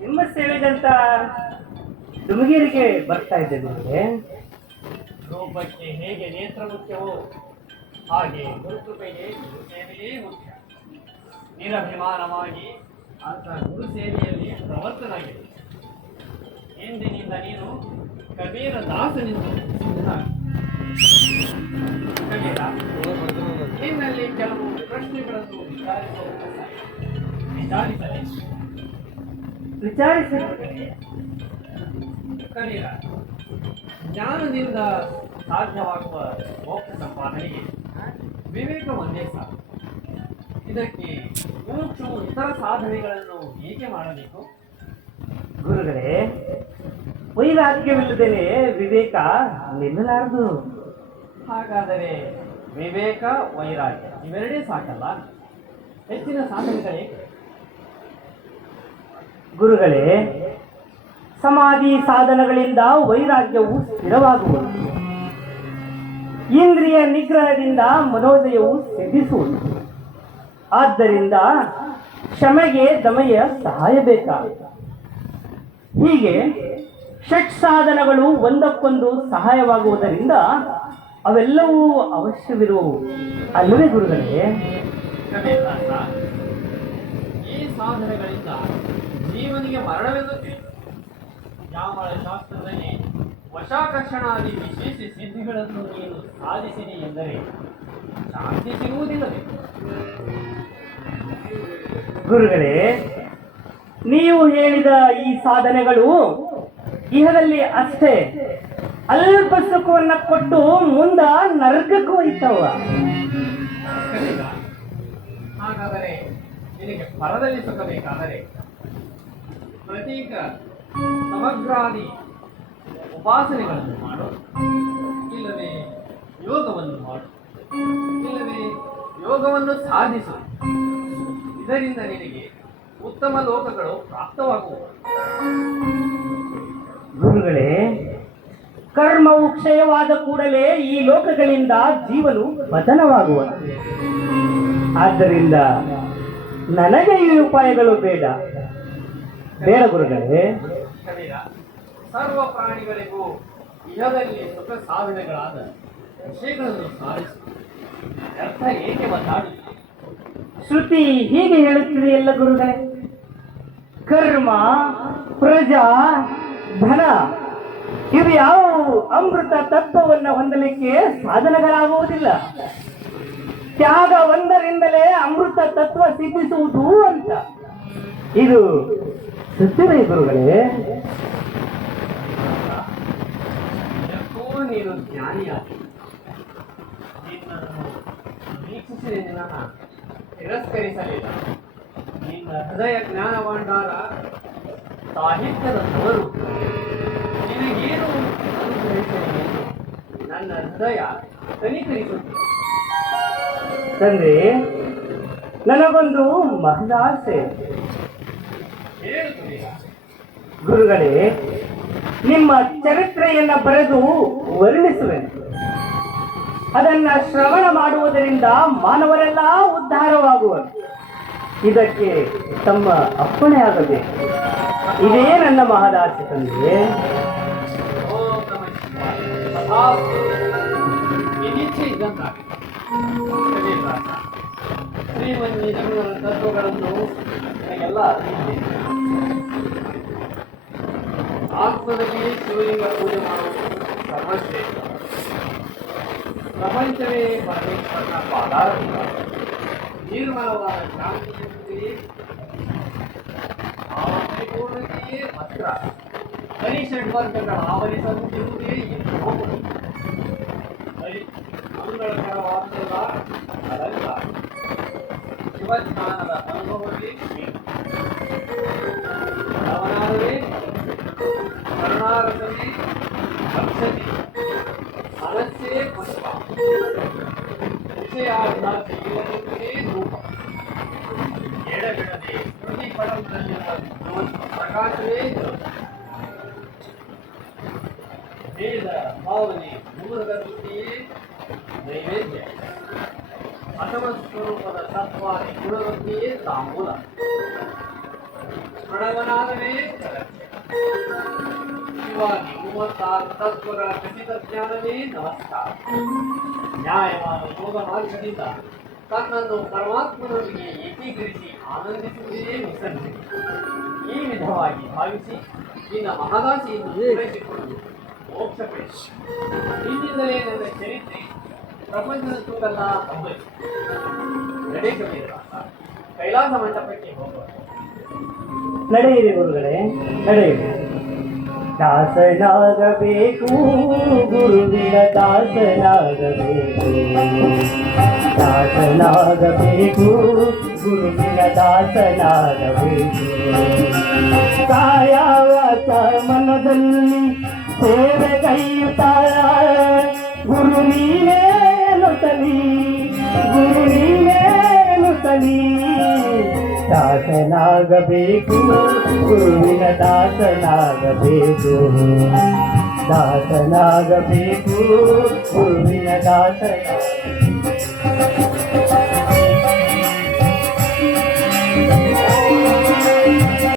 ನಿಮ್ಮ ಸೇವೆಗಂತ ದುಮಗೇರಿಗೆ ಬರ್ತಾ ಇದ್ದೇನೆ. ರೂಪಕ್ಕೆ ಹೇಗೆ ನೇತ್ರ ಮುಖ್ಯವೋ ಹಾಗೆ ಗುರುಕೃಪೆಗೆ ಗುರು ಸೇವೆಯೇ ಮುಖ್ಯ. ನಿರಭಿಮಾನವಾಗಿ ಅಂತ ಗುರು ಸೇವೆಯಲ್ಲಿ ಪ್ರವರ್ತನಾಗಿದೆ. ಎಂದಿನಿಂದ ನೀನು ಕಬೀರ ದಾಸನಿಂದ ಕಬೀರ, ನಿನ್ನಲ್ಲಿ ಕೆಲವು ಪ್ರಶ್ನೆಗಳನ್ನು ವಿಚಾರಿಸಲೇ ಕಬೀರ, ಜ್ಞಾನದಿಂದ ಸಾಧ್ಯವಾಗುವ ಮೋಕ್ಷ ಸಂಪಾದನೆಗೆ ವಿವೇಕ ಒಂದೇ ಸಾಕು. ಇದಕ್ಕೆ ಮೋಕ್ಷವು ಇತರ ಸಾಧನೆಗಳನ್ನು ಏಕೆ ಮಾಡಬೇಕು? ಗುರುಗಳೇ, ವೈರಾಗ್ಯವಿಲ್ಲದೇನೆ ವಿವೇಕ ನಿಲ್ಲಲಾರದು. ಹಾಗಾದರೆ ವಿವೇಕ ವೈರಾಗ್ಯ ಇವೆರಡೇ ಸಾಕಲ್ಲ, ಹೆಚ್ಚಿನ ಸಾಧನೆಗಳೇ? ಗುರುಗಳೇ, ಸಮಾಧಿ ಸಾಧನಗಳಿಂದ ವೈರಾಗ್ಯವು ಸ್ಥಿರವಾಗುವುದು, ಇಂದ್ರಿಯ ನಿಗ್ರಹದಿಂದ ಮನೋದಯವು ಸಿದ್ಧಿಸುವುದು. ಆದ್ದರಿಂದ ಕ್ಷಮೆಗೆ ದಮೆಯ ಸಹಾಯ ಬೇಕಾಗುತ್ತದೆ. ಹೀಗೆ ಷಟ್ ಸಾಧನಗಳು ಒಂದಕ್ಕೊಂದು ಸಹಾಯವಾಗುವುದರಿಂದ ಅವೆಲ್ಲವೂ ಅವಶ್ಯವಿರುವವು ಅಲ್ಲವೇ ಗುರುಗಳೇ? ಈ ಸಾಧನೆಗಳಿಂದ ಜೀವನಿಗೆ ಮರಣವೆಂದು ಯಾಮಳ ಶಾಸ್ತ್ರದಲ್ಲಿ ವಶಾಕರ್ಷಣಾದಿ ವಿಶೇಷ ಸಿದ್ಧಿಗಳನ್ನು ನೀನು ಸಾಧಿಸಿದೆ ಎಂದರೆ ಶಾಂತಿ ಸಿಗುವುದಿಲ್ಲವೇ? ಗುರುಗಳೇ, ನೀವು ಹೇಳಿದ ಈ ಸಾಧನೆಗಳು ಇಹದಲ್ಲಿ ಅಷ್ಟೇ ಅಲ್ಪ ಸುಖವನ್ನ ಕೊಟ್ಟು ಮುಂದ ನರಕಕ್ಕೂ ಹೋಯ್ತವ. ಹಾಗಾದರೆ ನಿನಗೆ ಪರದಲ್ಲಿ ಸುಖ ಬೇಕಾದರೆ ಪ್ರತೀಕ ಸಮಗ್ರಾದಿ ಉಪಾಸನೆಗಳನ್ನು ಮಾಡು, ಇಲ್ಲವೇ ಯೋಗವನ್ನು ಮಾಡು, ಇಲ್ಲವೇ ಯೋಗವನ್ನು ಸಾಧಿಸು. ಇದರಿಂದ ನಿನಗೆ ಉತ್ತಮ ಲೋಕಗಳು ಪ್ರಾಪ್ತವಾಗುವುದು. ಗುರುಗಳೇ, ಕರ್ಮವು ಕ್ಷಯವಾದ ಕೂಡಲೇ ಈ ಲೋಕಗಳಿಂದ ಜೀವನು ಪತನವಾಗುವುದು. ಆದ್ದರಿಂದ ನನಗೆ ಈ ಉಪಾಯಗಳು ಬೇಡ ಗುರುಗಳೇ. ಸರ್ವ ಪ್ರಾಣಿಗಳಿಗೂ ಇಹದಲ್ಲಿ ಸುಖ ಸಾಧನೆಗಳಾದ ವಿಷಯಗಳನ್ನು ಸಾಧಿಸಿ ಅರ್ಥ ಏಕೆ ಮಾತಾಡುತ್ತೆ? ಶ್ರುತಿ ಹೀಗೆ ಹೇಳುತ್ತಿದೆಯಲ್ಲ ಗುರುಗಳೇ, ಕರ್ಮ, ಪ್ರಜಾ, ಧನ ಇವು ಯಾವುವು ಅಮೃತ ತತ್ವವನ್ನು ಹೊಂದಲಿಕ್ಕೆ ಸಾಧನಗಳಾಗುವುದಿಲ್ಲ. ತ್ಯಾಗ ಒಂದರಿಂದಲೇ ಅಮೃತ ತತ್ವ ಸಿದ್ಧಿಸುವುದು ಅಂತ ಇದು ಸತ್ಯವೇ ಗುರುಗಳೇ? ನೀನು ಜ್ಞಾನಿಯಾಗಿ ನಿನ್ನನ್ನು ವೀಕ್ಷಿಸಿದ ಜನ ತಿರಸ್ಕರಿಸಲಿಲ್ಲ. ನಿನ್ನ ಹೃದಯ ಜ್ಞಾನ ಭಂಡಾರ ಸಾಹಿತ್ಯದ ತವರು ನಿನಗೇನು ಅನುಗ್ರಹಿಸಲಿ ಎಂದು ನನ್ನ ಹೃದಯ ಕನಿಕರಿಸುತ್ತದೆ. ತಂದೆ, ನನಗೊಂದು ಮಹದಾಸೆ. ಗುರುಗಳೇ, ನಿಮ್ಮ ಚರಿತ್ರೆಯನ್ನ ಬರೆದು ವರ್ಣಿಸುವೆನು. ಅದನ್ನ ಶ್ರವಣ ಮಾಡುವುದರಿಂದ ಮಾನವರೆಲ್ಲ ಉದ್ಧಾರವಾಗುವರು. ಇದಕ್ಕೆ ತಮ್ಮ ಅಪ್ಪಣೆ ಆಗಬೇಕು. ಇದೇ ನನ್ನ ಮಹದಾಸೆ ತಂದೆ. ಶ್ರೀಮಂಜಿ ತತ್ವಗಳನ್ನು ಎಲ್ಲ ಆತ್ಮದಲ್ಲಿ ಶಿವಲಿಂಗ ಪೂಜೆ ಮಾಡುವುದು ಸರ್ವಶ್ರೇಷ್ಠ. ಪ್ರಪಂಚವೇ ಪರಮೇಶ್ವರನ ಪಾದಾರವಿಲ್ಲ. ನಿರ್ಮಲವಾದ ಶಾಂತಿಯಂತೆಯೇ ಪರಿಪೂರ್ಣತೆಯೇ ಮಾತ್ರ ಹರಿಷಡ್ವರ್ಗಗಳ ಆವರಿಸುತ್ತಿರುವುದೇ ಮಂಗಳಕರವಾದಲ್ಲ ಅದಲ್ಲ. ಶಿವಜ್ಞಾನದ ಅನುಭವವೇ ಅವನಾದವೇ ಕರುಣಾರಸವೇ ಭಕ್ಷತೆ ಮನಸ್ಸೇ ಪುಷ್ಪ ವಿಷಯಾಭ್ಯಾಸ ಇಲ್ಲದಂತೆಯೇ ರೂಪ ಎಡಬಿಡದೆ ಸ್ಮೃತಿ ಪಟಲದಲ್ಲಿರುವ ಪ್ರಕಾಶವೇ ವೇದ ಭಾವನೆ ಮೂಲದ ವೃತ್ತಿಯೇ ನೈವೇದ್ಯ. ಪ್ರಥಮ ಸ್ವರೂಪದ ತತ್ವ ಗುಣವೃತ್ತಿಯೇ ತಾಂಬೂಲ. ಪ್ರಣವನಾದವೇ ಕಲರ್ಚೆ. ಶಿವಾಗಿ 36 ತತ್ವಗಳ ಖಚಿತ ಜ್ಞಾನವೇ ನಮಸ್ಕಾರ. ನ್ಯಾಯವಾದ ಯೋಗ ಮಾರ್ಗದಿಂದ ತನ್ನನ್ನು ಪರಮಾತ್ಮನೊಂದಿಗೆ ಏಕೀಕರಿಸಿ ಆನಂದಿಸುವುದೇ ವಿಸರ್ಜನೆ. ಈ ವಿಧವಾಗಿ ಭಾವಿಸಿ ನಿನ್ನ ಮಹದಾಶೆಯನ್ನು ಪೂರೈಸಿಕೊಂಡು ಮೋಕ್ಷ ಪಡಿಸಿ. ಇಂದಿನಿಂದಲೇ ನನ್ನ ಚರಿತ್ರೆ ಪ್ರಪಂಚದ ತೂಕಲ್ಲ ಸಂಭವಿಸಿ. ಕೈಲಾಸ ಮಂಟಪಕ್ಕೆ ಹೋಗುವ. ನಡೆಯಿರಿ ಗುರುಗಳೇ, ನಡೆಯಿರಿ. ದಾಸನಾಗಬೇಕು, ಗುರುವಿನ ದಾಸನಾಗಬೇಕು. ದಾಸನಾಗಬೇಕು, ಗುರುವಿನ ದಾಸನಾಗಬೇಕು. ಕಾಯ ವಾಚ ಮನದಲ್ಲಿ ಸೇವೆಗೈಯುತ್ತ ಗುರು ನೀನೇನು ತಲಿ, ಗುರು ನೀನೇನು ತಲಿ. ದಾಸನಾಗಬೇಕು, ಗುರುವಿನ ದಾಸನಾಗಬೇಕು. ದಾಸನಾಗಬೇಕು, ಗುರುವಿನ ದಾಸನಾಗಬೇಕು.